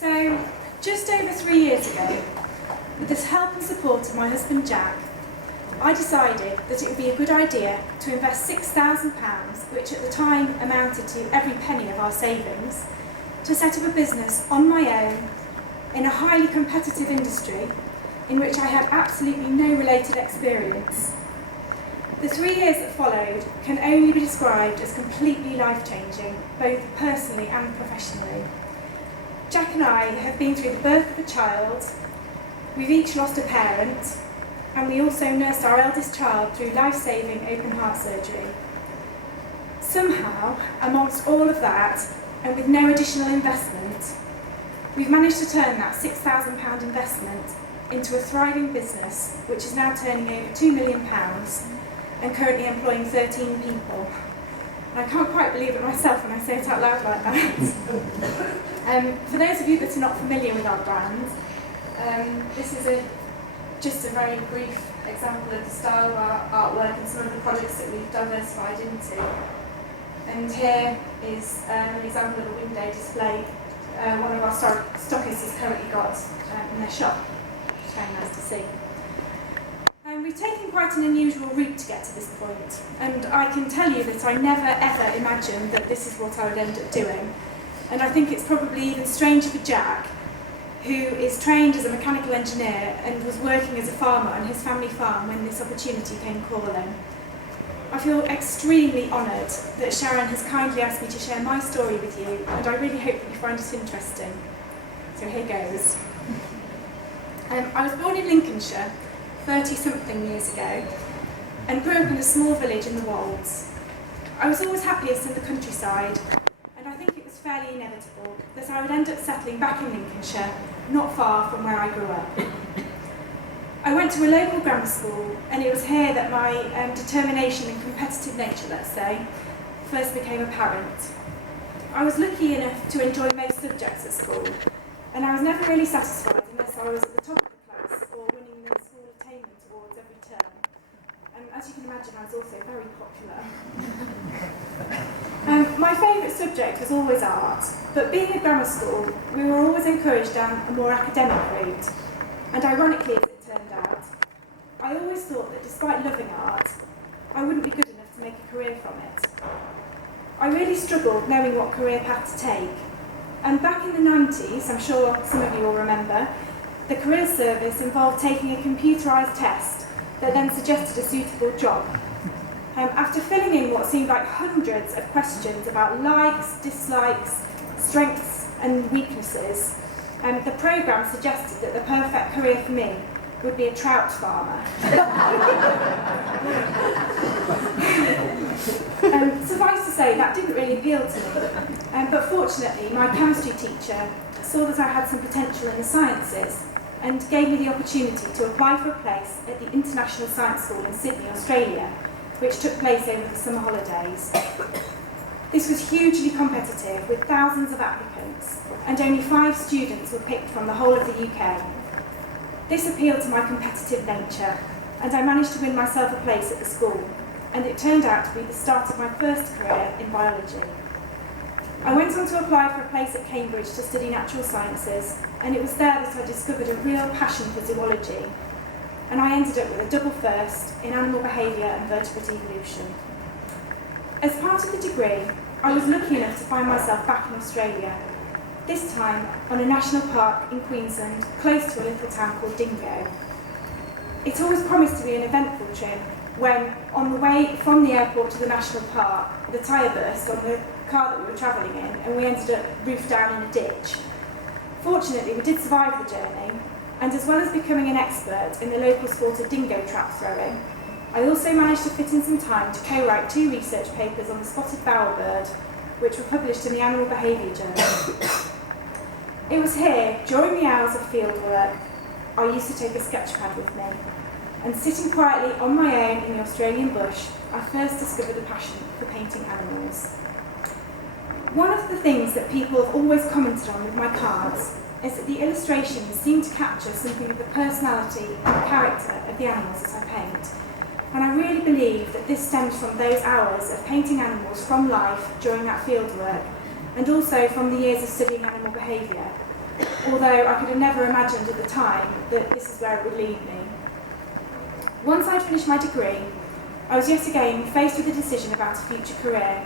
So, just over 3 years ago, with the help and support of my husband Jack, I decided that it would be a good idea to invest £6,000, which at the time amounted to every penny of our savings, to set up a business on my own in a highly competitive industry in which I had absolutely no related experience. The 3 years that followed can only be described as completely life-changing, both personally and professionally. Jack and I have been through the birth of a child, we've each lost a parent, and we also nursed our eldest child through life-saving open heart surgery. Somehow, amongst all of that, and with no additional investment, we've managed to turn that £6,000 investment into a thriving business, which is now turning over £2 million and currently employing 13 people. And I can't quite believe it myself when I say it out loud like that. For those of you that are not familiar with our brand, this is just a very brief example of the style of our artwork and some of the projects that we've diversified into. And here is an example of a window display one of our stockists has currently got in their shop. It's very nice to see. We've taken quite an unusual route to get to this point, and I can tell you that I never ever imagined that this is what I would end up doing. And I think it's probably even stranger for Jack, who is trained as a mechanical engineer and was working as a farmer on his family farm when this opportunity came calling. I feel extremely honoured that Sharon has kindly asked me to share my story with you, and I really hope that you find it interesting. So here goes. I was born in Lincolnshire 30-something years ago and grew up in a small village in the Wolds. I was always happiest in the countryside, and I think it was fairly inevitable that I would end up settling back in Lincolnshire, not far from where I grew up. I went to a local grammar school, and it was here that my determination and competitive nature, let's say, first became apparent. I was lucky enough to enjoy most subjects at school, and I was never really satisfied unless I was at the top of the class or winning the school attainment awards every term. And as you can imagine, I was also very popular. My favourite subject was always art, but being at grammar school, we were always encouraged down a more academic route. And ironically, as it turned out, I always thought that despite loving art, I wouldn't be good enough to make a career from it. I really struggled knowing what career path to take. And back in the 90s, I'm sure some of you will remember, the career service involved taking a computerised test that then suggested a suitable job. After filling in what seemed like hundreds of questions about likes, dislikes, strengths and weaknesses, the programme suggested that the perfect career for me would be a trout farmer. Suffice to say, that didn't really appeal to me. But fortunately, my chemistry teacher saw that I had some potential in the sciences and gave me the opportunity to apply for a place at the International Science School in Sydney, Australia, which took place over the summer holidays. This was hugely competitive, with thousands of applicants, and only 5 students were picked from the whole of the UK. This appealed to my competitive nature, and I managed to win myself a place at the school, and it turned out to be the start of my first career in biology. I went on to apply for a place at Cambridge to study natural sciences, and it was there that I discovered a real passion for zoology, and I ended up with a double first in animal behaviour and vertebrate evolution. As part of the degree, I was lucky enough to find myself back in Australia, this time on a national park in Queensland, close to a little town called Dingo. It always promised to be an eventful trip when, on the way from the airport to the national park, the tyre burst on the car that we were travelling in, and we ended up roof down in a ditch. Fortunately, we did survive the journey, and as well as becoming an expert in the local sport of dingo trap throwing, I also managed to fit in some time to co-write 2 research papers on the spotted bowerbird, which were published in the Animal Behaviour Journal. It was here, during the hours of field work, I used to take a sketch pad with me, and sitting quietly on my own in the Australian bush, I first discovered a passion for painting animals. One of the things that people have always commented on with my cards is that the illustrations seem to capture something of the personality and character of the animals that I paint. And I really believe that this stems from those hours of painting animals from life during that field work, and also from the years of studying animal behaviour, although I could have never imagined at the time that this is where it would lead me. Once I'd finished my degree, I was yet again faced with a decision about a future career.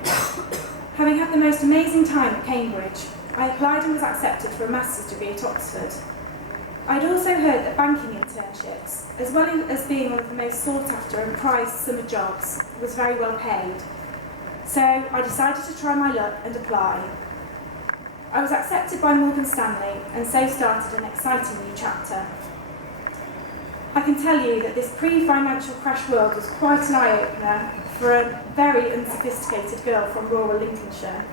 Having had the most amazing time at Cambridge, I applied and was accepted for a master's degree at Oxford. I'd also heard that banking internships, as well as being one of the most sought after and prized summer jobs, was very well paid. So I decided to try my luck and apply. I was accepted by Morgan Stanley and so started an exciting new chapter. I can tell you that this pre-financial crash world was quite an eye-opener for a very unsophisticated girl from rural Lincolnshire.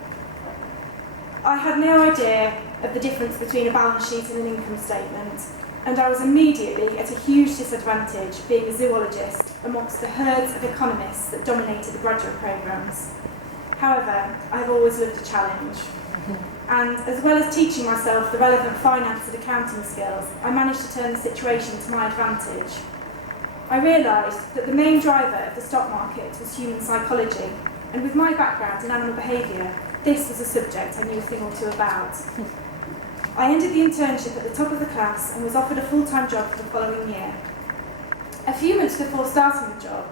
I had no idea of the difference between a balance sheet and an income statement, and I was immediately at a huge disadvantage being a zoologist amongst the herds of economists that dominated the graduate programmes. However, I've always loved a challenge. And as well as teaching myself the relevant finance and accounting skills, I managed to turn the situation to my advantage. I realised that the main driver of the stock market was human psychology, and with my background in animal behaviour, this was a subject I knew a thing or two about. I ended the internship at the top of the class and was offered a full-time job for the following year. A few months before starting the job,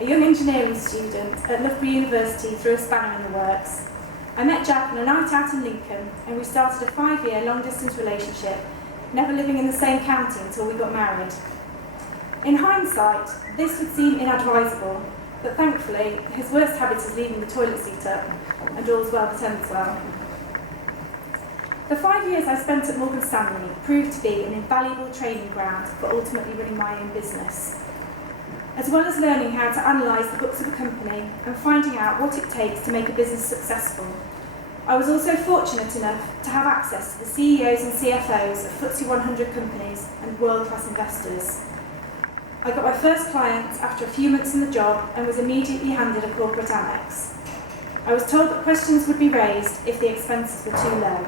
a young engineering student at Loughborough University threw a spanner in the works. I met Jack on a night out in Lincoln, and we started a 5-year long-distance relationship, never living in the same county until we got married. In hindsight, this would seem inadvisable, but thankfully, his worst habit is leaving the toilet seat up, and all's well that ends well. The 5 years I spent at Morgan Stanley proved to be an invaluable training ground for ultimately running my own business. As well as learning how to analyse the books of a company and finding out what it takes to make a business successful, I was also fortunate enough to have access to the CEOs and CFOs of FTSE 100 companies and world-class investors. I got my first client after a few months in the job and was immediately handed a corporate Amex. I was told that questions would be raised if the expenses were too low.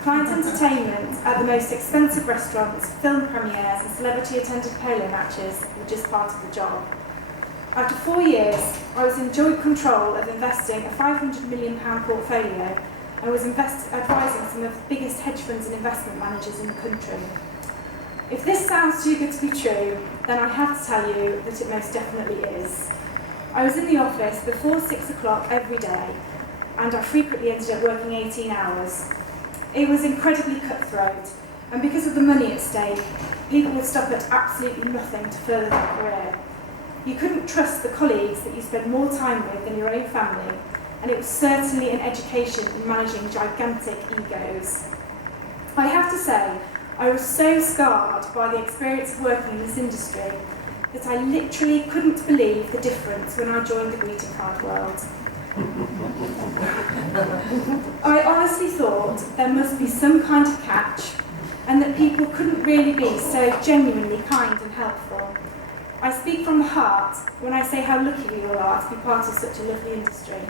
Client entertainment at the most expensive restaurants, film premieres and celebrity-attended polo matches were just part of the job. After 4 years, I was in joint control of investing a £500 million portfolio and was advising some of the biggest hedge funds and investment managers in the country. If this sounds too good to be true, then I have to tell you that it most definitely is. I was in the office before 6 o'clock every day, and I frequently ended up working 18 hours. It was incredibly cutthroat, and because of the money at stake, people would stop at absolutely nothing to further their career. You couldn't trust the colleagues that you spent more time with than your own family, and it was certainly an education in managing gigantic egos. I have to say, I was so scarred by the experience of working in this industry that I literally couldn't believe the difference when I joined the greeting card world. I honestly thought there must be some kind of catch and that people couldn't really be so genuinely kind and helpful. I speak from the heart when I say how lucky we all are to be part of such a lovely industry.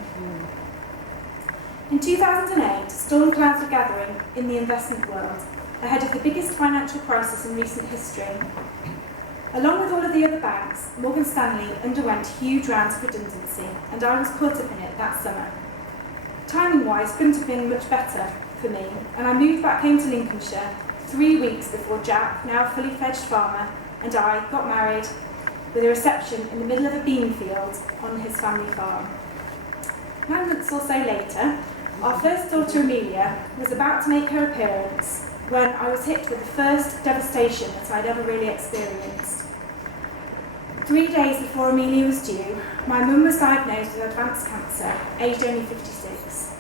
In 2008, storm clouds were gathering in the investment world ahead of the biggest financial crisis in recent history. Along with all of the other banks, Morgan Stanley underwent huge rounds of redundancy, and I was caught up in it that summer. Timing-wise, couldn't have been much better for me, and I moved back home to Lincolnshire 3 weeks before Jack, now a fully fledged farmer, and I got married with a reception in the middle of a bean field on his family farm. 9 months or so later, our first daughter Amelia was about to make her appearance when I was hit with the first devastation that I'd ever really experienced. 3 days before Amelia was due, my mum was diagnosed with advanced cancer, aged only 56.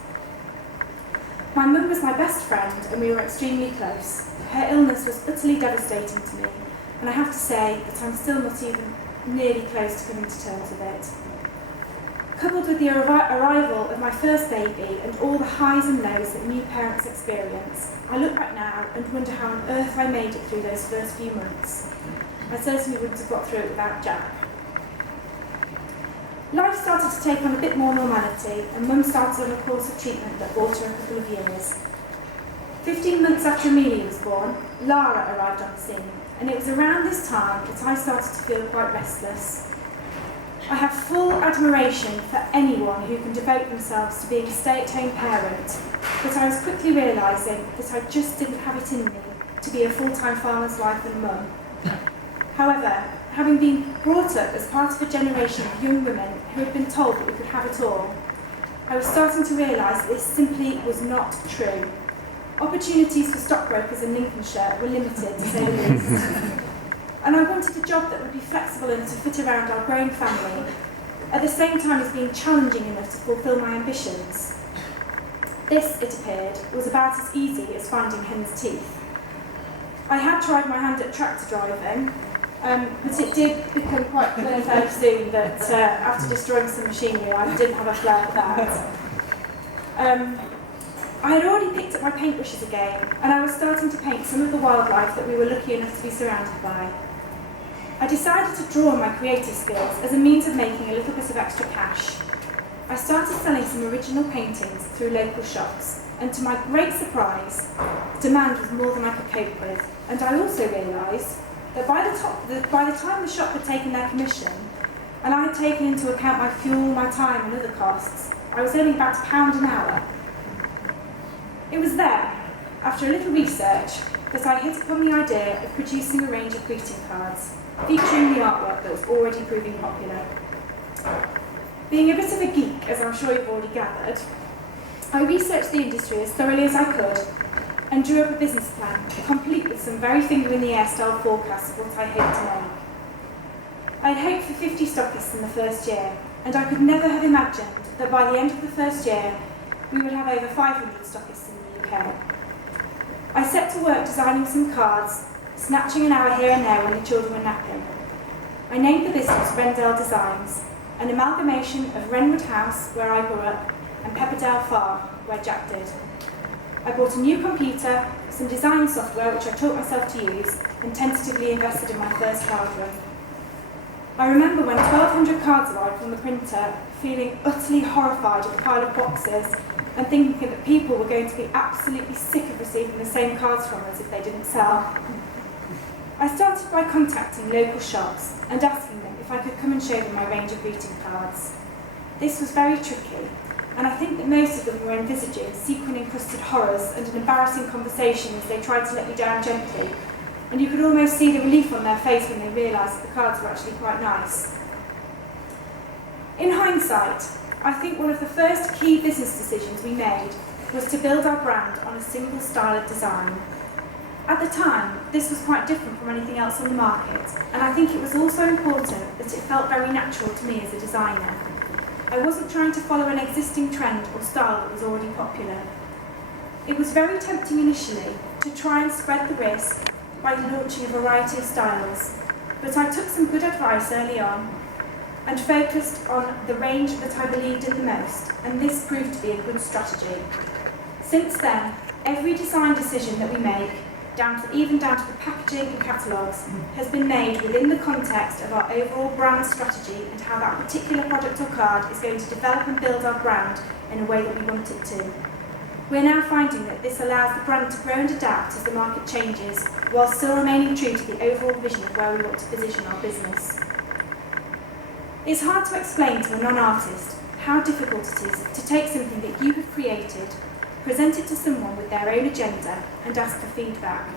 My mum was my best friend and we were extremely close. Her illness was utterly devastating to me, and I have to say that I'm still not even nearly close to coming to terms with it. Coupled with the arrival of my first baby and all the highs and lows that new parents experience, I look back now and wonder how on earth I made it through those first few months. I certainly wouldn't have got through it without Jack. Life started to take on a bit more normality, and Mum started on a course of treatment that brought her a couple of years. 15 months after Amelia was born, Lara arrived on the scene, and it was around this time that I started to feel quite restless. I have full admiration for anyone who can devote themselves to being a stay-at-home parent, but I was quickly realising that I just didn't have it in me to be a full-time farmer's wife and mum. However, having been brought up as part of a generation of young women who had been told that we could have it all, I was starting to realise this simply was not true. Opportunities for stockbrokers in Lincolnshire were limited, to say the least. And I wanted a job that would be flexible enough to fit around our growing family, at the same time as being challenging enough to fulfil my ambitions. This, it appeared, was about as easy as finding hen's teeth. I had tried my hand at tractor driving, but it did become quite clear fairly soon that after destroying some machinery, I didn't have a flair for that. I had already picked up my paintbrushes again, and I was starting to paint some of the wildlife that we were lucky enough to be surrounded by. I decided to draw on my creative skills as a means of making a little bit of extra cash. I started selling some original paintings through local shops, and to my great surprise, demand was more than I could cope with. And I also realised that by the time the shop had taken their commission, and I had taken into account my fuel, my time and other costs, I was earning about £1 an hour. It was there, after a little research, that I hit upon the idea of producing a range of greeting cards, featuring the artwork that was already proving popular. Being a bit of a geek, as I'm sure you've already gathered, I researched the industry as thoroughly as I could and drew up a business plan, complete with some very finger-in-the-air style forecasts of what I hoped to make. I had hoped for 50 stockists in the first year, and I could never have imagined that by the end of the first year, we would have over 500 stockists in the UK. I set to work designing some cards, snatching an hour here and there when the children were napping. I named the business Wrendale Designs, an amalgamation of Wrenwood House, where I grew up, and Pepperdale Farm, where Jack did. I bought a new computer, some design software which I taught myself to use, and tentatively invested in my first card run. I remember when 1,200 cards arrived from the printer, feeling utterly horrified at the pile of boxes and thinking that people were going to be absolutely sick of receiving the same cards from us if they didn't sell. I started by contacting local shops and asking them if I could come and show them my range of greeting cards. This was very tricky, and I think that most of them were envisaging sequin-encrusted horrors and an embarrassing conversation as they tried to let me down gently, and you could almost see the relief on their face when they realised that the cards were actually quite nice. In hindsight, I think one of the first key business decisions we made was to build our brand on a single style of design. At the time, this was quite different from anything else on the market, and I think it was also important that it felt very natural to me as a designer. I wasn't trying to follow an existing trend or style that was already popular. It was very tempting initially to try and spread the risk by launching a variety of styles, but I took some good advice early on and focused on the range that I believed in the most, and this proved to be a good strategy. Since then, every design decision that we make, even down to the packaging and catalogues, has been made within the context of our overall brand strategy and how that particular product or card is going to develop and build our brand in a way that we want it to. We're now finding that this allows the brand to grow and adapt as the market changes, while still remaining true to the overall vision of where we want to position our business. It's hard to explain to a non-artist how difficult it is to take something that you have created, present it to someone with their own agenda, and ask for feedback.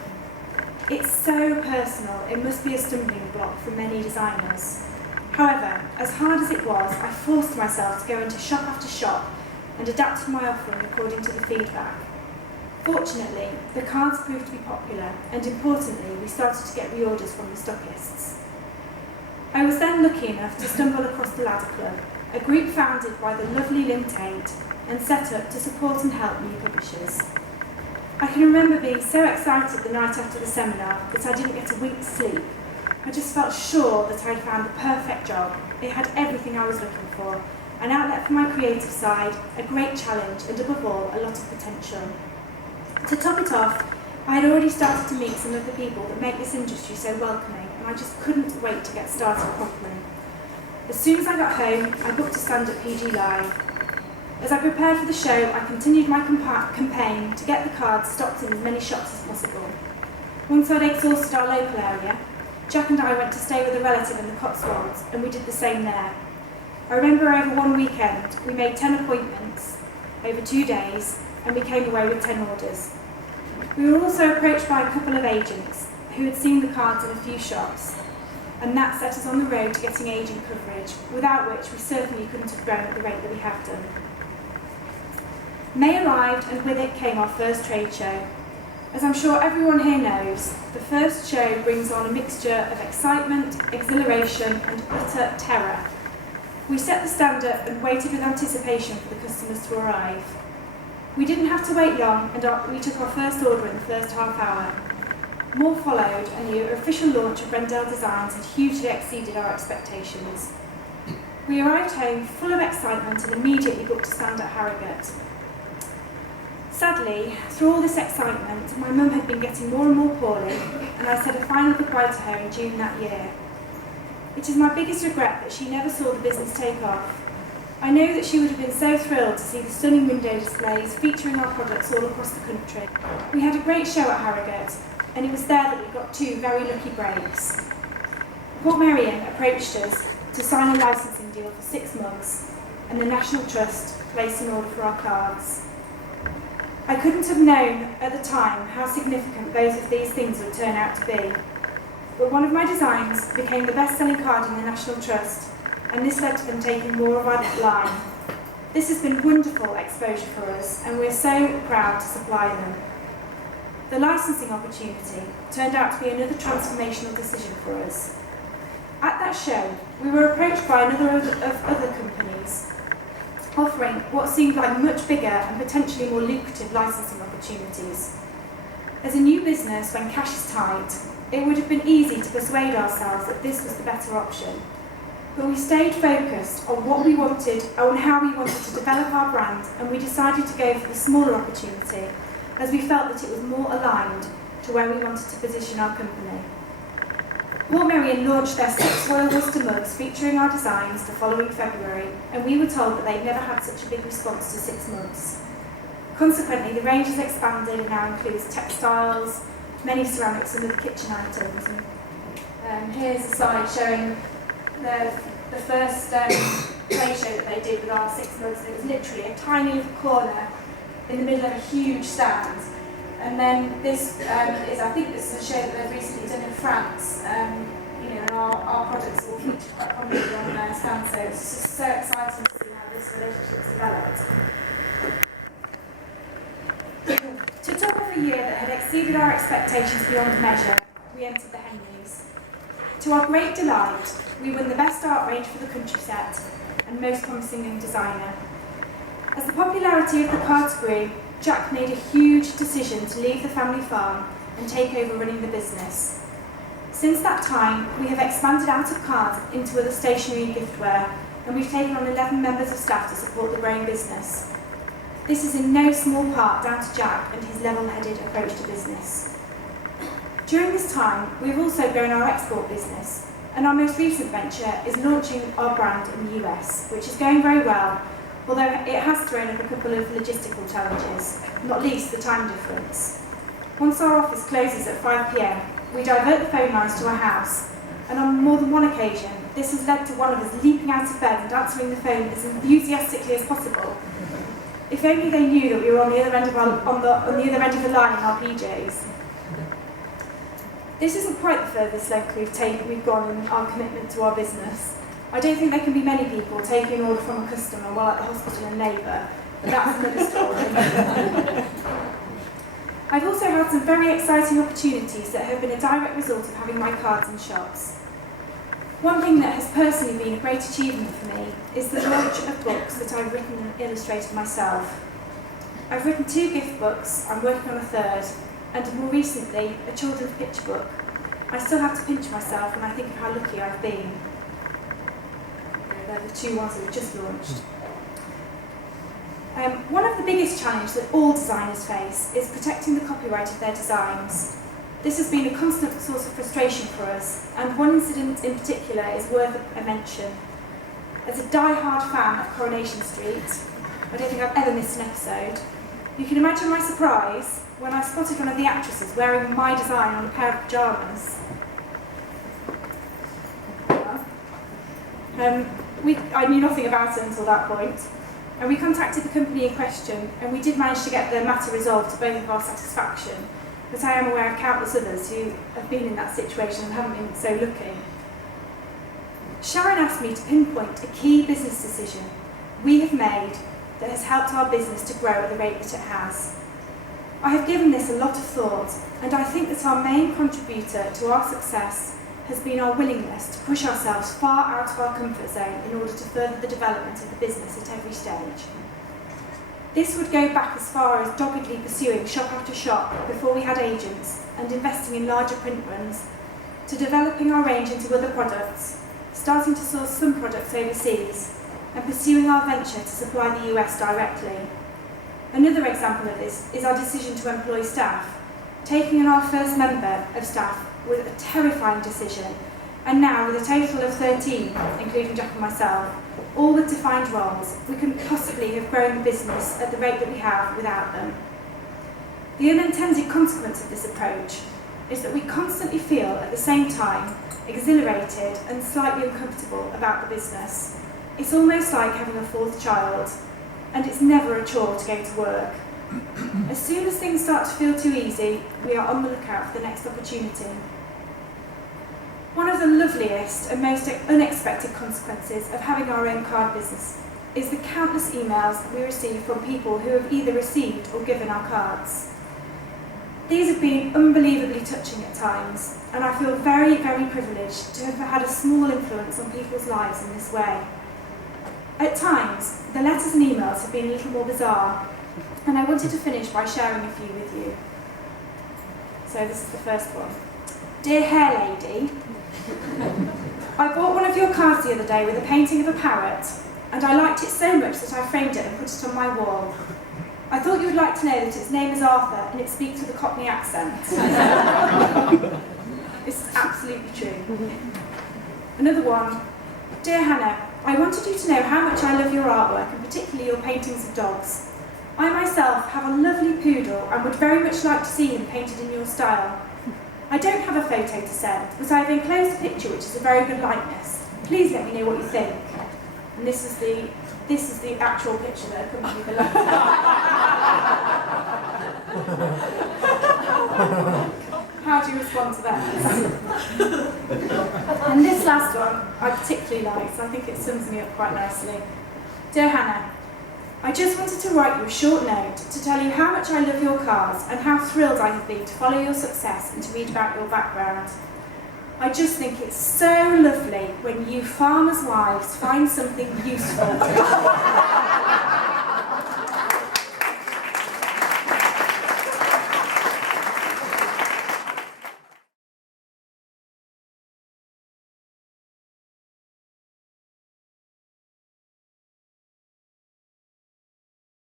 It's so personal, it must be a stumbling block for many designers. However, as hard as it was, I forced myself to go into shop after shop and adapted my offering according to the feedback. Fortunately, the cards proved to be popular, and importantly, we started to get reorders from the stockists. I was then lucky enough to stumble across the Ladder Club, a group founded by the lovely Lynn Tate and set up to support and help new publishers. I can remember being so excited the night after the seminar that I didn't get a wink's sleep. I just felt sure that I'd found the perfect job. It had everything I was looking for: an outlet for my creative side, a great challenge, and above all, a lot of potential. To top it off, I had already started to meet some of the people that make this industry so welcoming, and I just couldn't wait to get started properly. As soon as I got home, I booked a stand at PG Live. As I prepared for the show, I continued my campaign to get the cards stocked in as many shops as possible. Once I'd exhausted our local area, Jack and I went to stay with a relative in the Cotswolds, and we did the same there. I remember over one weekend, we made 10 appointments over 2 days, and we came away with 10 orders. We were also approached by a couple of agents who had seen the cards in a few shops, and that set us on the road to getting agent coverage, without which we certainly couldn't have grown at the rate that we have done. May arrived, and with it came our first trade show. As I'm sure everyone here knows, the first show brings on a mixture of excitement, exhilaration and utter terror. We set the stand up and waited with anticipation for the customers to arrive. We didn't have to wait long, and we took our first order in the first half hour. More followed, and the official launch of Wrendale Designs had hugely exceeded our expectations. We arrived home full of excitement and immediately booked a stand at Harrogate. Sadly, through all this excitement, my mum had been getting more and more poorly, and I said a final goodbye to her in June that year. It is my biggest regret that she never saw the business take off. I know that she would have been so thrilled to see the stunning window displays featuring our products all across the country. We had a great show at Harrogate, and it was there that we got 2 very lucky breaks. Portmeirion approached us to sign a licensing deal for 6 months, and the National Trust placed an order for our cards. I couldn't have known at the time how significant both of these things would turn out to be, but one of my designs became the best-selling card in the National Trust, and this led to them taking more of our line. This has been wonderful exposure for us, and we're so proud to supply them. The licensing opportunity turned out to be another transformational decision for us. At that show, we were approached by another of other companies offering what seemed like much bigger and potentially more lucrative licensing opportunities. As a new business, when cash is tight, it would have been easy to persuade ourselves that this was the better option. But we stayed focused on what we wanted, on how we wanted to develop our brand, and we decided to go for the smaller opportunity, as we felt that it was more aligned to where we wanted to position our company. Portmeirion launched their 6 Royal Worcester mugs featuring our designs the following February, and we were told that they'd never had such a big response to 6 months. Consequently, the range has expanded and now includes textiles, many ceramics and other kitchen items. And here's a slide showing the first trade show that they did with our 6 mugs. It was literally a tiny little corner in the middle of a huge stand. And then this I think this is a show that they've recently done in France. And our products will feature quite prominently on their stand, so it's just so exciting to see how this relationship's developed. To top off a year that had exceeded our expectations beyond measure, we entered the Henleys. To our great delight, we won the Best Art Range for the Country Set and Most Promising Young Designer. As the popularity of the cards grew, Jack made a huge decision to leave the family farm and take over running the business. Since that time, we have expanded out of cards into other stationery and giftware, and we've taken on 11 members of staff to support the growing business. This is in no small part down to Jack and his level-headed approach to business. During this time, we've also grown our export business, and our most recent venture is launching our brand in the US, which is going very well, although it has thrown up a couple of logistical challenges, not least the time difference. Once our office closes at 5 p.m, we divert the phone lines to our house, and on more than one occasion, this has led to one of us leaping out of bed and answering the phone as enthusiastically as possible. If only they knew that we were on the other end of the line in our PJs. This isn't quite the furthest length we've gone in our commitment to our business. I don't think there can be many people taking an order from a customer while at the hospital in labour, but that's another story. I've also had some very exciting opportunities that have been a direct result of having my cards in shops. One thing that has personally been a great achievement for me is the launch of books that I've written and illustrated myself. I've written 2 gift books, I'm working on a 3rd, and more recently, a children's picture book. I still have to pinch myself when I think of how lucky I've been. They're the 2 ones that we've just launched. One of the biggest challenges that all designers face is protecting the copyright of their designs. This has been a constant source of frustration for us, and one incident in particular is worth a mention. As a die-hard fan of Coronation Street, I don't think I've ever missed an episode. You can imagine my surprise when I spotted one of the actresses wearing my design on a pair of pyjamas. I knew nothing about it until that point. And we contacted the company in question, and we did manage to get the matter resolved to both of our satisfaction, but I am aware of countless others who have been in that situation and haven't been so lucky. Sharon asked me to pinpoint a key business decision we have made that has helped our business to grow at the rate that it has. I have given this a lot of thought, and I think that our main contributor to our success has been our willingness to push ourselves far out of our comfort zone in order to further the development of the business at every stage. This would go back as far as doggedly pursuing shop after shop before we had agents and investing in larger print runs, to developing our range into other products, starting to source some products overseas, and pursuing our venture to supply the US directly. Another example of this is our decision to employ staff. Taking on our first member of staff was a terrifying decision, and now with a total of 13, including Jack and myself, all with defined roles, we couldn't possibly have grown the business at the rate that we have without them. The unintended consequence of this approach is that we constantly feel at the same time exhilarated and slightly uncomfortable about the business. It's almost like having a fourth child, and it's never a chore to go to work. As soon as things start to feel too easy, we are on the lookout for the next opportunity. One of the loveliest and most unexpected consequences of having our own card business is the countless emails that we receive from people who have either received or given our cards. These have been unbelievably touching at times, and I feel very, very privileged to have had a small influence on people's lives in this way. At times, the letters and emails have been a little more bizarre, and I wanted to finish by sharing a few with you. So this is the first one. Dear Hair Lady, I bought one of your cards the other day with a painting of a parrot, and I liked it so much that I framed it and put it on my wall. I thought you would like to know that its name is Arthur and it speaks with a Cockney accent. This is absolutely true. Another one. Dear Hannah, I wanted you to know how much I love your artwork, and particularly your paintings of dogs. I myself have a lovely poodle and would very much like to see him painted in your style. I don't have a photo to send, but I've enclosed a picture which is a very good likeness. Please let me know what you think. And this is the actual picture that accompanied the letter. How do you respond to that? And this last one I particularly like, so I think it sums me up quite nicely. Dear Hannah, I just wanted to write you a short note to tell you how much I love your cards and how thrilled I have been to follow your success and to read about your background. I just think it's so lovely when you farmers' wives find something useful to